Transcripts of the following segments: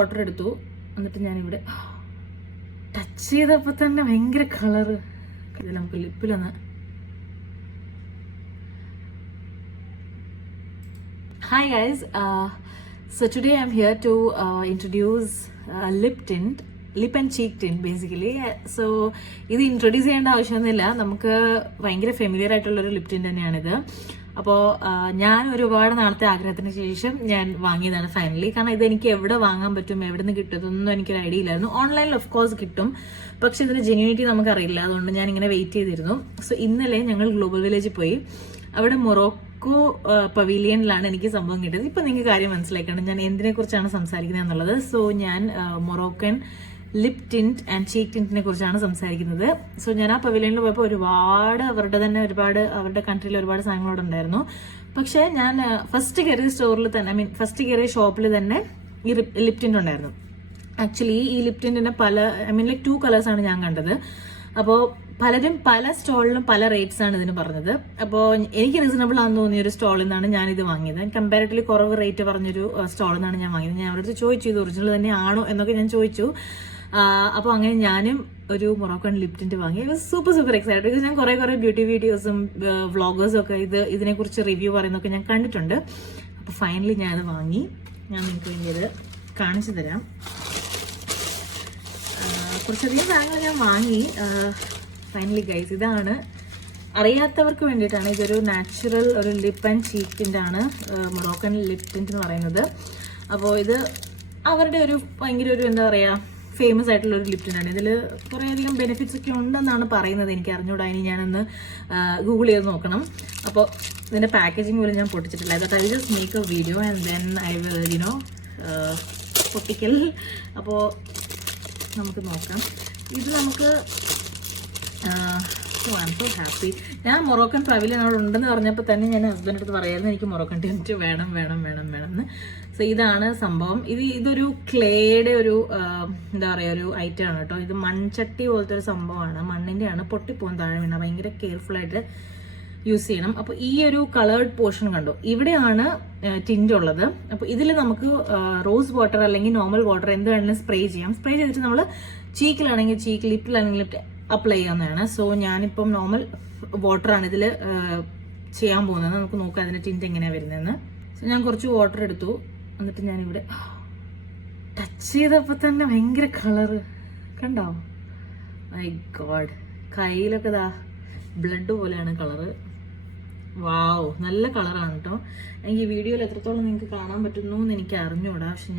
Order എടുത്തു. എന്നിട്ട് ഞാനിവിടെ ടച്ച് ചെയ്തപ്പോൾ തന്നെ ഭയങ്കര കളറ്. ഇത് നമുക്ക് ലിപ്പിലൊന്ന്. Hi guys, so today I'm here to introduce lip tint, lip and cheek tint basically. So ഇത് ഇൻട്രൊഡ്യൂസ് ചെയ്യേണ്ട ആവശ്യമൊന്നുമില്ല, നമുക്ക് ഭയങ്കര ഫെമിലിയർ ആയിട്ടുള്ളൊരു ലിപ് ടിന്റ് തന്നെയാണിത്. അപ്പോൾ ഞാൻ ഒരുപാട് നാളത്തെ ആഗ്രഹത്തിന് ശേഷം ഞാൻ വാങ്ങിയതാണ് ഫൈനലി. കാരണം ഇത് എനിക്ക് എവിടെ വാങ്ങാൻ പറ്റും, എവിടെ നിന്ന് കിട്ടും, ഇതൊന്നും എനിക്കൊരു ഐഡിയ ഇല്ലായിരുന്നു. ഓൺലൈനിൽ ഓഫ് കോഴ്സ് കിട്ടും, പക്ഷെ ഇതിന്റെ ജെന്യൂനിറ്റി നമുക്കറിയില്ല. അതുകൊണ്ട് ഞാൻ ഇങ്ങനെ വെയിറ്റ് ചെയ്തിരുന്നു. സോ ഇന്നലെ ഞങ്ങൾ ഗ്ലോബൽ വില്ലേജിൽ പോയി. അവിടെ മൊറോക്കോ പവീലിയനിലാണ് എനിക്ക് സംഭവം കിട്ടിയത്. ഇപ്പൊ നിങ്ങൾക്ക് കാര്യം മനസ്സിലാക്കണം ഞാൻ എന്തിനെ കുറിച്ചാണ് സംസാരിക്കുന്നത് എന്നുള്ളത്. സോ ഞാൻ Moroccan lip tint and cheek ടിന്റിനെ കുറിച്ചാണ് സംസാരിക്കുന്നത്. സോ ഞാൻ ആ പവീലിയനിൽ പോയപ്പോൾ ഒരുപാട് അവരുടെ കൺട്രിയിൽ ഒരുപാട് സാധനങ്ങളോട് ഉണ്ടായിരുന്നു. പക്ഷെ ഞാൻ ഫസ്റ്റ് കയറിയ സ്റ്റോറിൽ തന്നെ ഫസ്റ്റ് കയറിയ ഷോപ്പിൽ തന്നെ ഈ ലിപ് ടിന്റ് ഉണ്ടായിരുന്നു. ആക്ച്വലി ഈ ലിപ് ടിന്റിന്റെ ലൈക്ക് 2 കളേഴ്സാണ് ഞാൻ കണ്ടത്. അപ്പോൾ പലരും പല സ്റ്റോളിലും പല റേറ്റ്സ് ആണ് ഇതിന് പറഞ്ഞത്. അപ്പോൾ എനിക്ക് റീസണബിൾ ആണെന്ന് തോന്നിയ ഒരു സ്റ്റോളിൽ നിന്നാണ് ഞാൻ ഇത് വാങ്ങിയത്. കമ്പാരിറ്റീവ്ലി കുറവ് റേറ്റ് പറഞ്ഞൊരു സ്റ്റോളിൽ നിന്നാണ് ഞാൻ വാങ്ങിയത്. ഞാൻ അവരുടെ ചോദിച്ചു ഇത് ഒറിജിനൽ തന്നെയാണോ എന്നൊക്കെ ഞാൻ ചോദിച്ചു. അപ്പോൾ അങ്ങനെ ഞാനും ഒരു മൊറോക്കൻ ലിപ് ടിന്റ് വാങ്ങി. Super excited. ബിക്കോസ് ഞാൻ കുറെ ബ്യൂട്ടി വീഡിയോസും വ്ളോഗേഴ്സും ഒക്കെ ഇതിനെക്കുറിച്ച് റിവ്യൂ പറയുന്നതൊക്കെ ഞാൻ കണ്ടിട്ടുണ്ട്. അപ്പോൾ ഫൈനലി ഞാൻ അത് വാങ്ങി. ഞാൻ നിങ്ങൾക്ക് വേണ്ടി ഇത് കാണിച്ചു തരാം. കുറച്ചധികം സാധനങ്ങൾ ഞാൻ വാങ്ങി. ഫൈനലി ഗൈസ്, ഇതാണ് അറിയാത്തവർക്ക് വേണ്ടിയിട്ടാണ്. ഇതൊരു നാച്ചുറൽ ഒരു ലിപ്പ് ആൻഡ് ചീക്ക് ടിന്റ് ആണ്, മൊറോക്കൻ ലിപ് ടിന്റ് എന്ന് പറയുന്നത്. അപ്പോൾ ഇത് അവരുടെ ഒരു ഭയങ്കര ഒരു എന്താ പറയുക ഫേമസ് ആയിട്ടുള്ള ഒരു ലിപ് ടിന്റ് ആണ്. ഇതിൽ കുറേയധികം ബെനിഫിറ്റ്സ് ഒക്കെ ഉണ്ടെന്നാണ് പറയുന്നത്. എനിക്ക് അറിഞ്ഞൂടാ, ഇനി ഞാനൊന്ന് ഗൂഗിൾ ചെയ്ത് നോക്കണം. അപ്പോൾ ഇതിൻ്റെ പാക്കേജിങ് പോലും ഞാൻ പൊട്ടിച്ചിട്ടില്ല. That I just make a video and then I will പൊട്ടിക്കൽ. അപ്പോൾ നമുക്ക് നോക്കാം. ഇത് നമുക്ക് ഐ ആം സോ ഹാപ്പി. ഞാൻ മൊറോക്കൻ പവീലിയൻ അവിടെ ഉണ്ടെന്ന് പറഞ്ഞപ്പോൾ തന്നെ ഞാൻ ഹസ്ബൻഡ് അടുത്ത് പറയായിരുന്നു എനിക്ക് മൊറോക്കൻ ടിന്റ് വേണം എന്ന്. സോ ഇതാണ് സംഭവം. ഇതൊരു ക്ലേയുടെ ഒരു എന്താ പറയുക ഒരു ഐറ്റം ആണ് കേട്ടോ. ഇത് മൺചട്ടി പോലത്തെ ഒരു സംഭവമാണ്. മണ്ണിൻ്റെ ആണ്, പൊട്ടിപ്പോകും താഴെ വീണ. ഭയങ്കര കെയർഫുൾ ആയിട്ട് യൂസ് ചെയ്യണം. അപ്പോൾ ഈ ഒരു കളേർഡ് പോർഷൻ കണ്ടോ, ഇവിടെയാണ് ടിന്റ് ഉള്ളത്. അപ്പോൾ ഇതിൽ നമുക്ക് റോസ് വാട്ടർ അല്ലെങ്കിൽ നോർമൽ വാട്ടർ എന്ത് വേണമെങ്കിലും സ്പ്രേ ചെയ്യാം. സ്പ്രേ ചെയ്തിട്ട് നമ്മൾ ചീക്കിലാണെങ്കിൽ ചീക്ക്, ലിപ്പിലാണെങ്കിൽ ലിപ്പ് അപ്ലൈ ചെയ്യാവുന്നതാണ്. സോ ഞാനിപ്പം നോർമൽ വാട്ടറാണ് ഇതിൽ ചെയ്യാൻ പോകുന്നത്. നമുക്ക് നോക്കാം അതിന്റെ ടിന്റ് എങ്ങനെയാണ് വരുന്നതെന്ന്. സോ ഞാൻ കുറച്ച് വാട്ടർ എടുത്തു. എന്നിട്ട് ഞാനിവിടെ ടച്ച് ചെയ്തപ്പോൾ തന്നെ ഭയങ്കര കളറ് കണ്ടോ. മൈ ഗോഡ്, കയ്യിലൊക്കെ ഇതാ ബ്ലഡ് പോലെയാണ് കളറ്. വാവ്, നല്ല കളറാണ് കേട്ടോ. എനിക്ക് ഈ വീഡിയോയിൽ എത്രത്തോളം നിങ്ങൾക്ക് കാണാൻ പറ്റുന്നു എന്ന് എനിക്ക് അറിഞ്ഞൂടാ. പക്ഷെ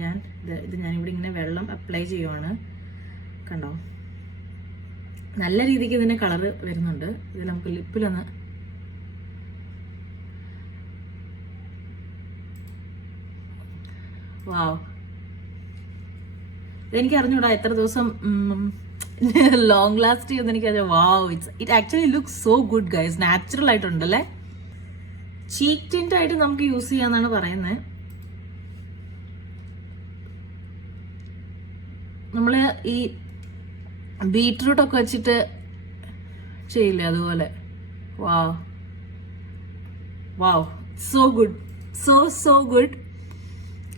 ഇത് ഞാനിവിടെ ഇങ്ങനെ വെള്ളം അപ്ലൈ ചെയ്യുവാണ്. കണ്ടോ, നല്ല രീതിക്ക് ഇതിന് കളറ് വരുന്നുണ്ട്. ഇത് നമുക്ക് ലിപ്പിലൊന്ന്. വാവ്, ഇതെനിക്ക് അറിഞ്ഞൂടാ എത്ര ദിവസം ലോങ് ലാസ്റ്റ് ചെയ്യുമെന്ന് എനിക്കറിയാം. Wow, it actually look so good guys. Natural ആയിട്ടുണ്ടല്ലേ. ചീക്ക് ടിന്റ് ആയിട്ട് നമുക്ക് യൂസ് ചെയ്യാന്നാണ് പറയുന്നത്. നമ്മള് ഈ ബീറ്റ്റൂട്ട് ഒക്കെ വെച്ചിട്ട് ചെയ്യില്ലേ, അതുപോലെ. Wow wow, so good, so good.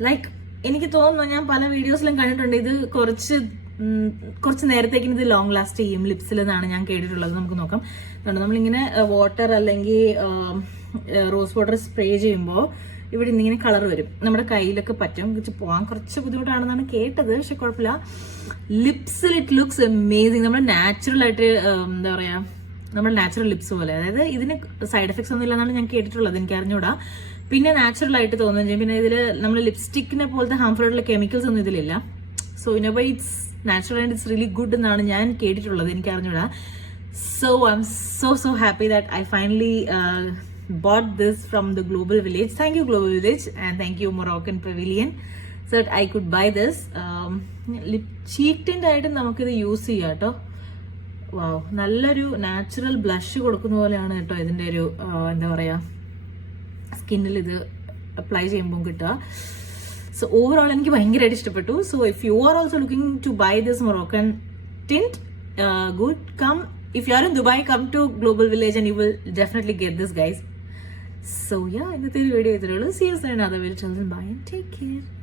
Like എനിക്ക് തോന്നുന്നു, ഞാൻ പല വീഡിയോസിലും കണ്ടിട്ടുണ്ട് ഇത് കുറച്ച് നേരത്തേക്കിന് ഇത് ലോങ് ലാസ്റ്റ് ചെയ്യും ലിപ്സിൽ എന്നാണ് ഞാൻ കേട്ടിട്ടുള്ളത്. നമുക്ക് നോക്കാം. നമ്മളിങ്ങനെ വാട്ടർ അല്ലെങ്കിൽ റോസ് വാട്ടർ സ്പ്രേ ചെയ്യുമ്പോൾ ഇവിടെ ഇന്നിങ്ങനെ കളർ വരും. നമ്മുടെ കയ്യിലൊക്കെ പറ്റും. പോകാൻ കുറച്ച് ബുദ്ധിമുട്ടാണെന്നാണ് കേട്ടത്, പക്ഷെ കുഴപ്പമില്ല. ലിപ്സിൽ ഇറ്റ് ലുക്സ് അമേസിങ്. നമ്മൾ നാച്ചുറൽ ആയിട്ട് എന്താ പറയാ, നമ്മുടെ നാച്ചുറൽ ലിപ്സ് പോലെ. അതായത് ഇതിന് സൈഡ് എഫക്ട്സ് ഒന്നും ഇല്ലെന്നാണ് ഞാൻ കേട്ടിട്ടുള്ളത്, എനിക്ക് അറിഞ്ഞൂടാ. പിന്നെ നാച്ചുറൽ ആയിട്ട് തോന്നുകയും ചെയ്യും. പിന്നെ ഇതിൽ നമ്മൾ ലിപ്സ്റ്റിക്കിനെ പോലത്തെ ഹാംഫുൾ ആയിട്ടുള്ള കെമിക്കൽസ് ഒന്നും ഇതിലില്ല. So in a way it's natural and it's really good എന്നാണ് ഞാൻ കേട്ടിട്ടുള്ളത്, എനിക്ക് അറിഞ്ഞൂടാ. So I am so happy that I finally bought this from the Global Village. Thank you Global Village, and thank you Moroccan Pavilion so that I could buy this. Cheek tint ആയിട്ട് നമുക്കിത് use ചെയ്യാം കേട്ടോ. വാവ്, നല്ലൊരു natural blush കൊടുക്കുന്ന പോലെയാണ് കേട്ടോ ഇതിന്റെ ഒരു എന്താ പറയാ സ്കിന്നിൽ ഇത് അപ്ലൈ ചെയ്യുമ്പോൾ കിട്ടുക. സോ ഓവറോൾ എനിക്ക് ഭയങ്കരമായിട്ട് ഇഷ്ടപ്പെട്ടു. So if you are also looking to buy this Moroccan tint, good, come. If you are in Dubai, come to Global Village and you will definitely get this guys. So yeah, in the video, see you soon in another video. Till then, bye and take care.